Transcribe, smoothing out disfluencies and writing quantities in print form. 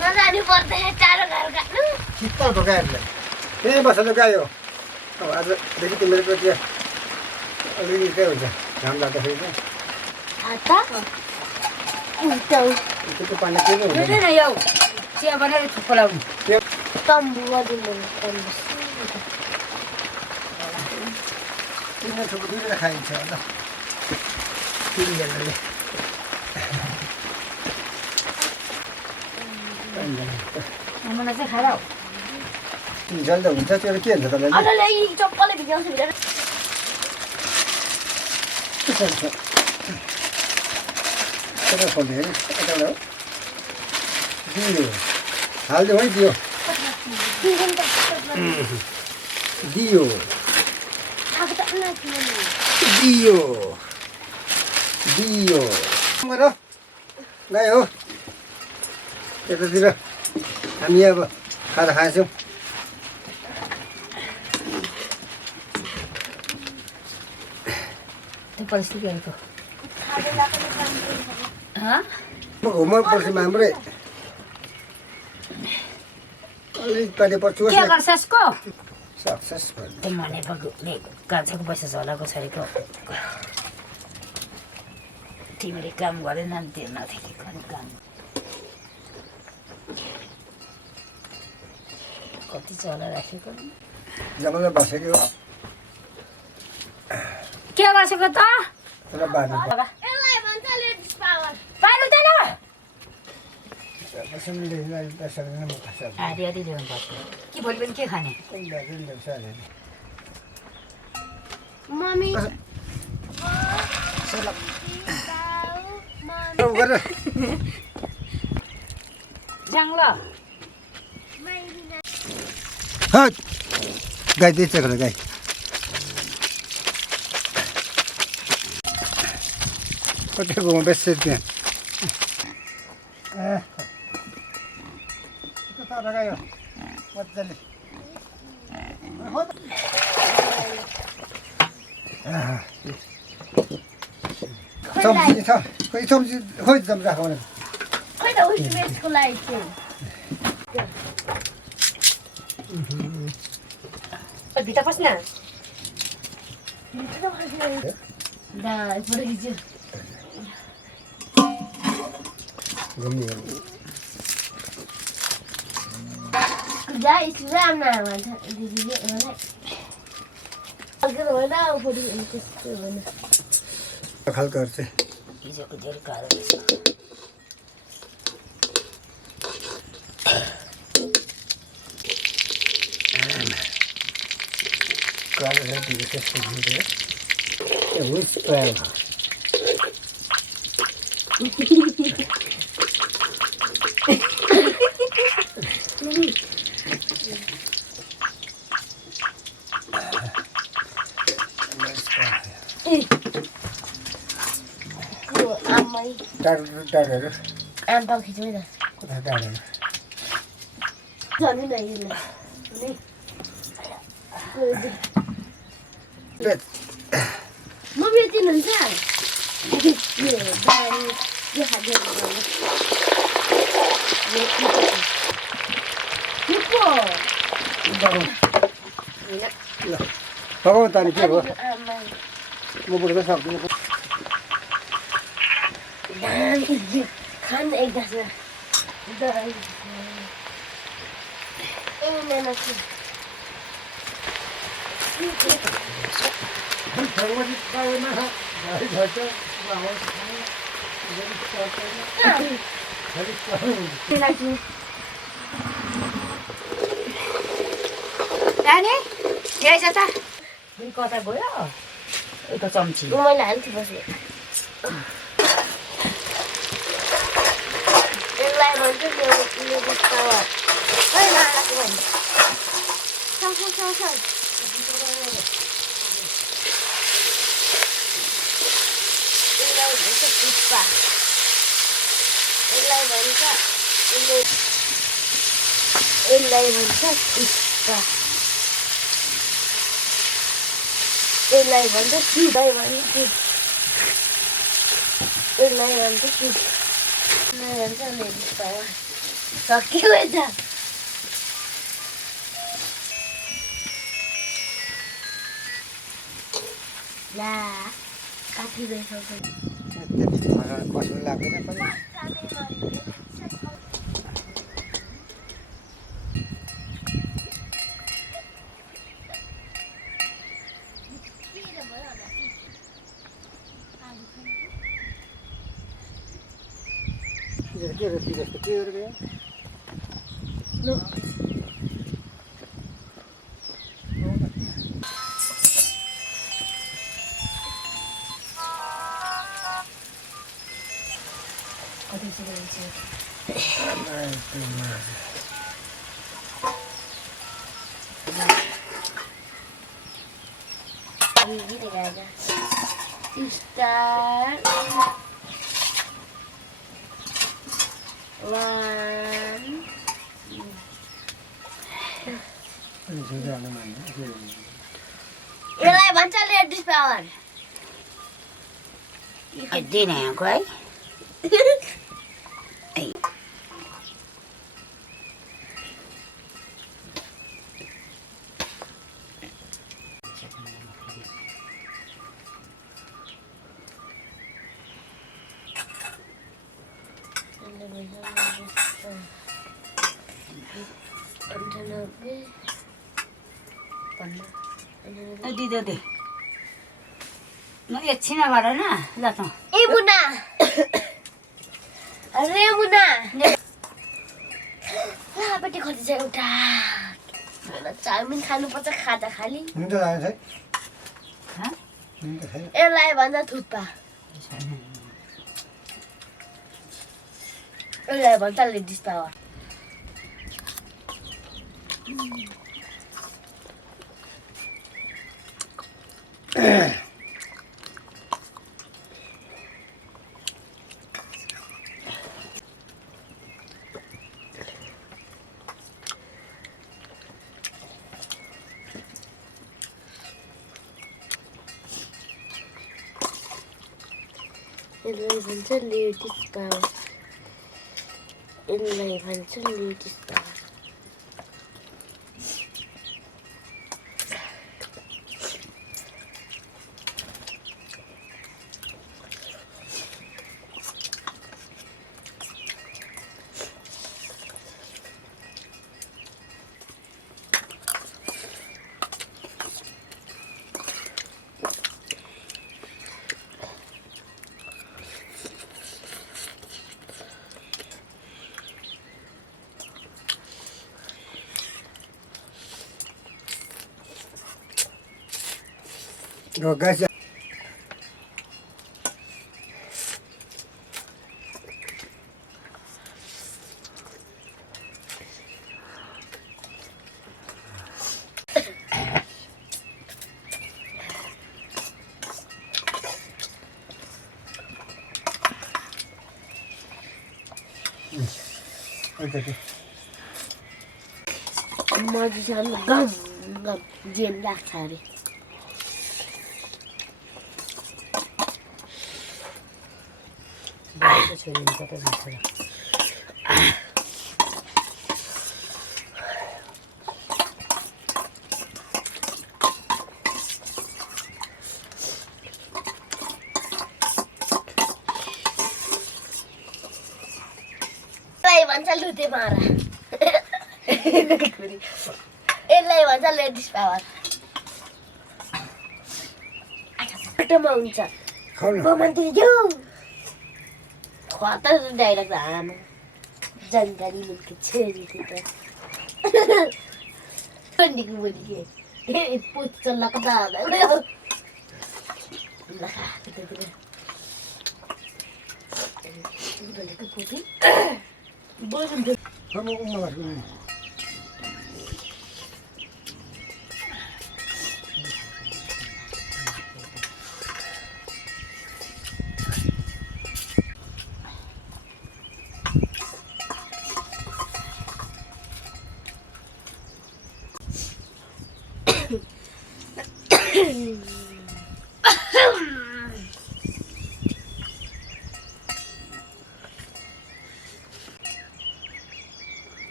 नजानु पर्दैन टाढो घर काट्नु शीतल भगाएरलाई त्यही बसेर गयो अब आजदेखि तिम्रो प्रति अलिकति के हुन्छ घाम लाग्दाखेरि चाहिँ त्यो पानी के हुन्छ यो चिया बनाएर थुप्रो लाउनु तम्बु गरिदिनु तिमीले थुप्रो दुईवटा खाइन्छ ल तिनजनाले मलाई चाहिँ खाएर जल्दी हुन्छ त्यो के हुन्छ तपाईँले अरूले यी चप्पलले भिजाउँछ भित्र त्यो खोल्ने हेरि यताबाट हो दियो हालिदियो है दियो दियो दियो दियो गर गयो हो यतातिर हामी अब खाजा खाएछौँ त्यो परिस्थिति आएको होमवर्क पर्छ हाम्रै अलिक पानी पर्छु के गर्छस् को सक्सेस त्यो भनेकोले कान्छाको पैसा झलाको छोरीको तिमीले काम गरेन नि त्यो नदेखेको नि काम कति चला राखेको जङ्गलमा बसेको हो के गर्छको त त्यसलाई बार्नु यसलाई भन्छ लेडिज पावर पाइनु त पर्छ आधी आधी ल्याउनु पर्छ कि भोलि पनि के खाने मम्मी जाङ ल गाई दिन्छ गाई कतिको बेच्छ त्यहाँ लगायो मजाले सब्जी छ खोइ सब्जी खोइ राखौ भने खोइ त उइसको लागि चाहिँ भित्र पस्न दा फोटो खिच्यो जा इसलिए आना भन्छ दिदीले मलाई अगर होला फोटो त्यस्तो होइन खालकोहरू चाहिँ हिजोको धेरै कालो कालो रेडी त्यस्तो हुन्छ ए हुस प्राय डाँडाहरू आम्पा खिच्नु न कता डाँडाहरू जानु न यसलाई म बेचिनुहुन्छ पकाउनु त अनि के भयो म बुढ्दै सक्दिनँ खान एक गाँसमा दही जाने ल्याइस त कता गयो यता चम्ची मैले हाल्थेँ बस्ने यसलाई भन्छ लेडिज पावर है नालाको भन्छ यसलाई भन्छ पुष्पा यसलाई भन्छ पुष्पा यसलाई भन्छ शिवलाई भन्छ शिव यसलाई भन्छ शिव सकियो त ला काठी बेसो कसो लाग्दैन पनि के रोटी जस्तो के गयो यसलाई भन्छ लेडिज पावर दिन यहाँको है दिदो दे म एकछिनबाट न ल त ए मुना अरे मुना लापट्टि खति चाहिँ एउटा चाउमिन खानुपर्छ खाजा खाली हुन्छ जान्छ है यसलाई भन्छ थुक्पा यसलाई भन्छ लेडिज पावर यसलाई भन्छ लेडिज पावर यसलाई भन्छ ladies power Rồi guys. Okay. मजुसँग गम गम जेल लाग्छ अरे छोरीले कतै जान्छ यसलाई भन्छ लुते मारा यसलाई भन्छ लेडिज पावर बाटोमा हुन्छ मन्त्री जाऊ खतर डाइरेक्ट आमा जानकारी मिलके छेरी थी तो पंडित को बोली के पूछ चल लगता है लगा कितने बोले तो पूछी बोल हम उम्र